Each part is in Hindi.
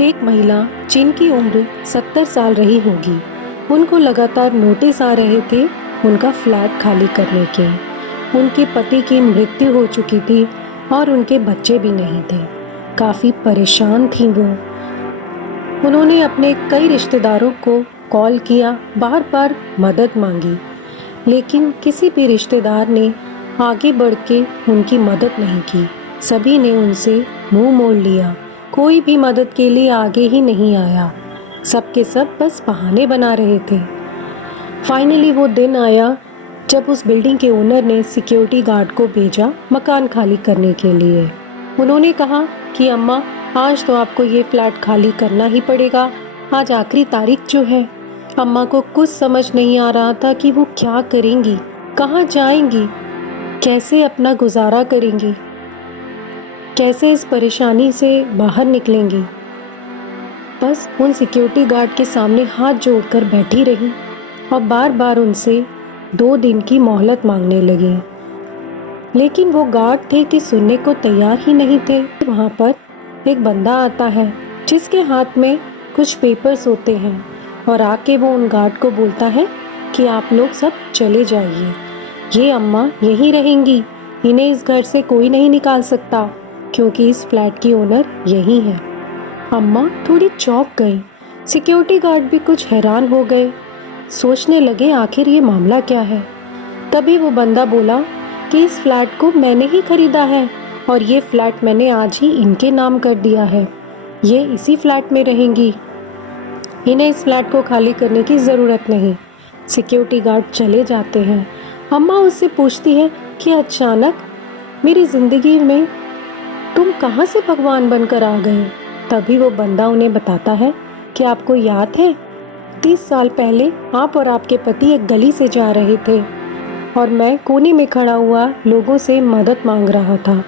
एक महिला जिनकी उम्र 70 साल रही होगी, उनको लगातार नोटिस आ रहे थे उनका फ्लैट खाली करने के। उनके पति की मृत्यु हो चुकी थी और उनके बच्चे भी नहीं थे। काफ़ी परेशान थी वो। उन्होंने अपने कई रिश्तेदारों को कॉल किया, बार बार मदद मांगी, लेकिन किसी भी रिश्तेदार ने आगे बढ़ के उनकी मदद नहीं की। सभी ने उनसे मुंह मोड़ लिया। कोई भी मदद के लिए आगे ही नहीं आया। सबके सब बस बहाने बना रहे थे। फाइनली वो दिन आया जब उस बिल्डिंग के ओनर ने सिक्योरिटी गार्ड को भेजा मकान खाली करने के लिए। उन्होंने कहा कि अम्मा, आज तो आपको ये फ्लैट खाली करना ही पड़ेगा। आज आखिरी तारीख जो है। अम्मा को कुछ समझ नहीं आ रहा था कि वो क्या करेंगी, कहाँ जाएंगी, कैसे अपना गुजारा करेंगी, कैसे इस परेशानी से बाहर निकलेंगी। बस उन सिक्योरिटी गार्ड के सामने हाथ जोड़कर बैठी रही और बार बार उनसे 2 दिन की मोहलत मांगने लगी, लेकिन वो गार्ड थे कि सुनने को तैयार ही नहीं थे। वहाँ पर एक बंदा आता है जिसके हाथ में कुछ पेपर्स होते हैं और आके वो उन गार्ड को बोलता है कि आप लोग सब चले जाइए, ये अम्मा यहीं रहेंगी, इन्हें इस घर से कोई नहीं निकाल सकता क्योंकि इस फ्लैट की ओनर यही है। अम्मा थोड़ी चौंक गई। सिक्योरिटी गार्ड भी कुछ हैरान हो गए, सोचने लगे आखिर ये मामला क्या है। तभी वो बंदा बोला कि इस फ्लैट को मैंने ही खरीदा है और ये फ्लैट मैंने आज ही इनके नाम कर दिया है। ये इसी फ्लैट में रहेंगी, इन्हें इस फ्लैट को खाली करने की ज़रूरत नहीं। सिक्योरिटी गार्ड चले जाते हैं। अम्मा उससे पूछती है कि अचानक मेरी ज़िंदगी में तुम कहाँ से भगवान बनकर आ गए। तभी वो बंदा उन्हें बताता है कि आपको याद है 30 साल पहले आप और आपके पति एक गली से जा रहे थे और मैं कोने में खड़ा हुआ लोगों से मदद मांग रहा था।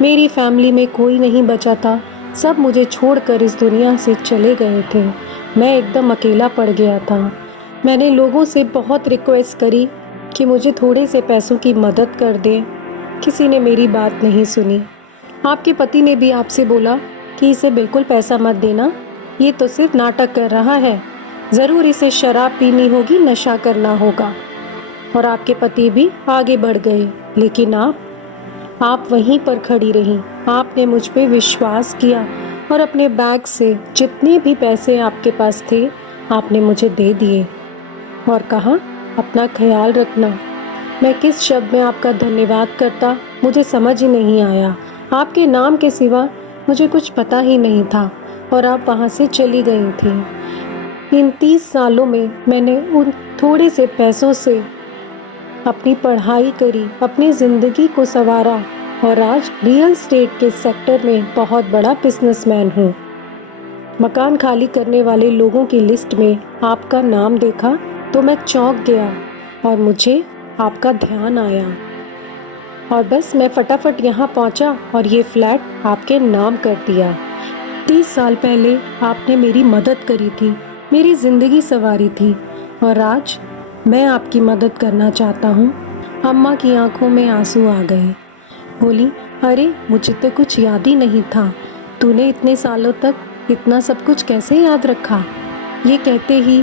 मेरी फैमिली में कोई नहीं बचा था, सब मुझे छोड़कर इस दुनिया से चले गए थे। मैं एकदम अकेला पड़ गया था। मैंने लोगों से बहुत रिक्वेस्ट करी कि मुझे थोड़े से पैसों की मदद कर दें, किसी ने मेरी बात नहीं सुनी। आपके पति ने भी आपसे बोला कि इसे बिल्कुल पैसा मत देना, ये तो सिर्फ नाटक कर रहा है, ज़रूर इसे शराब पीनी होगी, नशा करना होगा। और आपके पति भी आगे बढ़ गए, लेकिन आप वहीं पर खड़ी रहीं। आपने मुझ पे विश्वास किया और अपने बैग से जितने भी पैसे आपके पास थे आपने मुझे दे दिए और कहा अपना ख्याल रखना। मैं किस शब्द में आपका धन्यवाद करता मुझे समझ ही नहीं आया। आपके नाम के सिवा मुझे कुछ पता ही नहीं था और आप वहाँ से चली गई थी। इन 30 सालों में मैंने उन थोड़े से पैसों से अपनी पढ़ाई करी, अपनी ज़िंदगी को संवारा और आज रियल एस्टेट के सेक्टर में बहुत बड़ा बिजनेसमैन हूँ। मकान खाली करने वाले लोगों की लिस्ट में आपका नाम देखा तो मैं चौंक गया और मुझे आपका ध्यान आया और बस मैं फटाफट यहाँ पहुँचा और ये फ्लैट आपके नाम कर दिया। 30 साल पहले आपने मेरी मदद करी थी, मेरी ज़िंदगी संवारी थी और आज मैं आपकी मदद करना चाहता हूँ। अम्मा की आंखों में आंसू आ गए। बोली, अरे मुझे तो कुछ याद ही नहीं था, तूने इतने सालों तक इतना सब कुछ कैसे याद रखा। ये कहते ही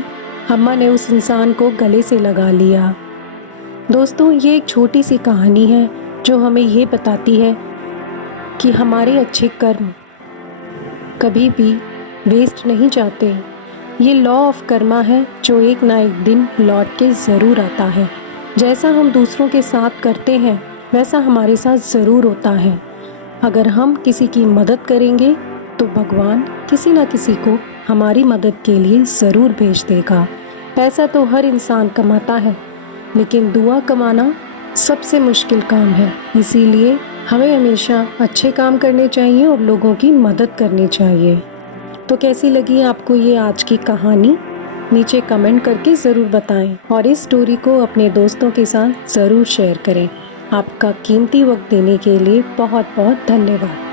अम्मा ने उस इंसान को गले से लगा लिया। दोस्तों, ये एक छोटी सी कहानी है जो हमें ये बताती है कि हमारे अच्छे कर्म कभी भी वेस्ट नहीं जाते। ये लॉ ऑफ कर्मा है जो एक ना एक दिन लौट के ज़रूर आता है। जैसा हम दूसरों के साथ करते हैं वैसा हमारे साथ ज़रूर होता है। अगर हम किसी की मदद करेंगे तो भगवान किसी न किसी को हमारी मदद के लिए ज़रूर भेज देगा। पैसा तो हर इंसान कमाता है, लेकिन दुआ कमाना सबसे मुश्किल काम है। इसीलिए हमें हमेशा अच्छे काम करने चाहिए और लोगों की मदद करनी चाहिए। तो कैसी लगी आपको ये आज की कहानी? नीचे कमेंट करके ज़रूर बताएं और इस स्टोरी को अपने दोस्तों के साथ ज़रूर शेयर करें। आपका कीमती वक्त देने के लिए बहुत बहुत धन्यवाद।